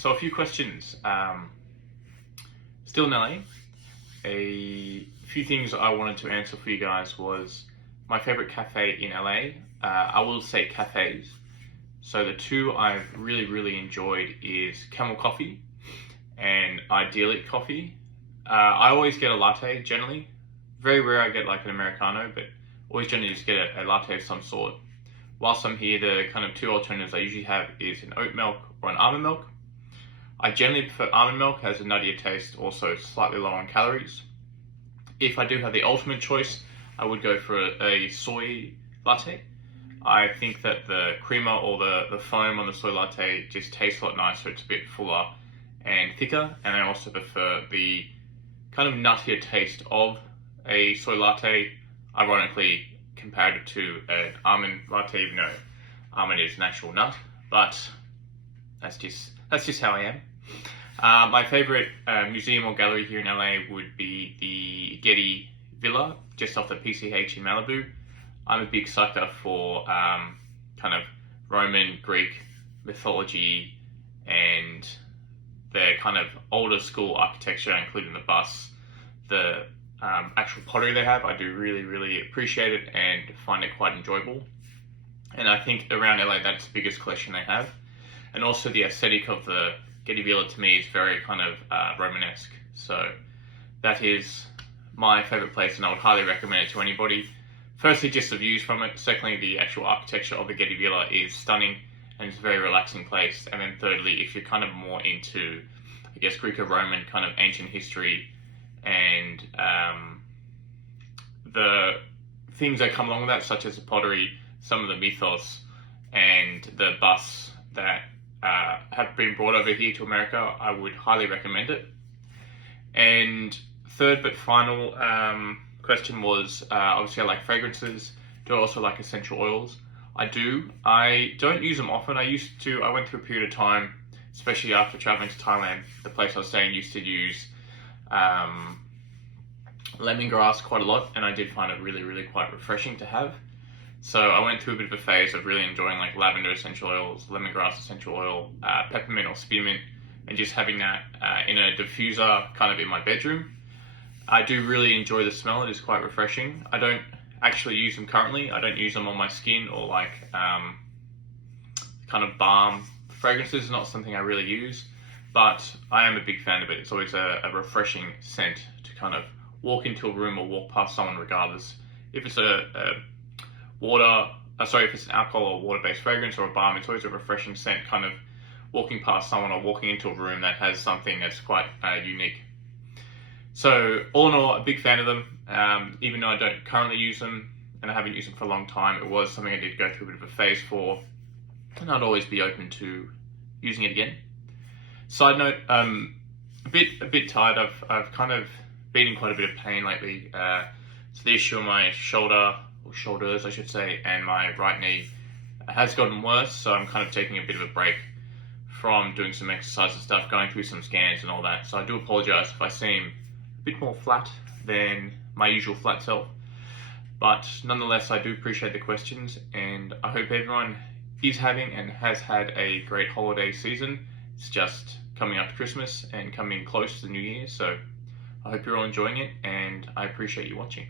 So a few questions. Still in LA. A few things I wanted to answer for you guys was my favorite cafe in LA. I will say cafes. So the two I've really enjoyed is Camel Coffee and Idyllic Coffee. I always get a latte generally. Very rare I get like an Americano, but always generally just get a latte of some sort. Whilst I'm here, the kind of two alternatives I usually have is an oat milk or an almond milk. I generally prefer almond milk, has a nuttier taste, also slightly low on calories. If I do have the ultimate choice, I would go for a soy latte. I think that the creamer or the foam on the soy latte just tastes a lot nicer. It's a bit fuller and thicker, and I also prefer the kind of nuttier taste of a soy latte, ironically compared to an almond latte, even though almond is an actual nut, but that's just how I am. My favorite museum or gallery here in LA would be the Getty Villa, just off the PCH in Malibu. I'm a big sucker for kind of Roman, Greek mythology and the kind of older school architecture, including the bus, the actual pottery they have. I do really appreciate it and find it quite enjoyable. And I think around LA, that's the biggest collection they have. And also the aesthetic of the Getty Villa to me is very kind of Romanesque. So that is my favorite place, and I would highly recommend it to anybody. Firstly, just the views from it. Secondly, the actual architecture of the Getty Villa is stunning and it's a very relaxing place. And then thirdly, if you're kind of more into, I guess, Greco-Roman kind of ancient history and the things that come along with that, such as the pottery, some of the mythos, and the bus that have been brought over here to America, I would highly recommend it. And third but final question was, obviously I like fragrances. Do I also like essential oils? I do. I don't use them often. I went through a period of time, especially after traveling to Thailand, the place I was staying used to use lemongrass quite a lot, and I did find it really quite refreshing to have. So I went through a bit of a phase of really enjoying like lavender essential oils, lemongrass essential oil, peppermint or spearmint, and just having that in a diffuser kind of in my bedroom. I do really enjoy the smell. It is quite refreshing. I don't actually use them currently. I don't use them on my skin or like kind of balm. Fragrances is not something I really use, but I am a big fan of it. It's always a refreshing scent to kind of walk into a room or walk past someone, regardless if it's if it's an alcohol or water-based fragrance or a balm. It's always a refreshing scent, kind of walking past someone or walking into a room that has something that's quite unique. So all in all, a big fan of them. Even though I don't currently use them and I haven't used them for a long time, it was something I did go through a bit of a phase for, and I'd always be open to using it again. Side note, a bit tired. I've kind of been in quite a bit of pain lately. So the issue on my shoulder, or shoulders I should say, and my right knee has gotten worse, so I'm kind of taking a bit of a break from doing some exercise and stuff, going through some scans and all that. So I do apologise if I seem a bit more flat than my usual flat self. But nonetheless, I do appreciate the questions, and I hope everyone is having and has had a great holiday season. It's just coming up to Christmas and coming close to the New Year, so I hope you're all enjoying it, and I appreciate you watching.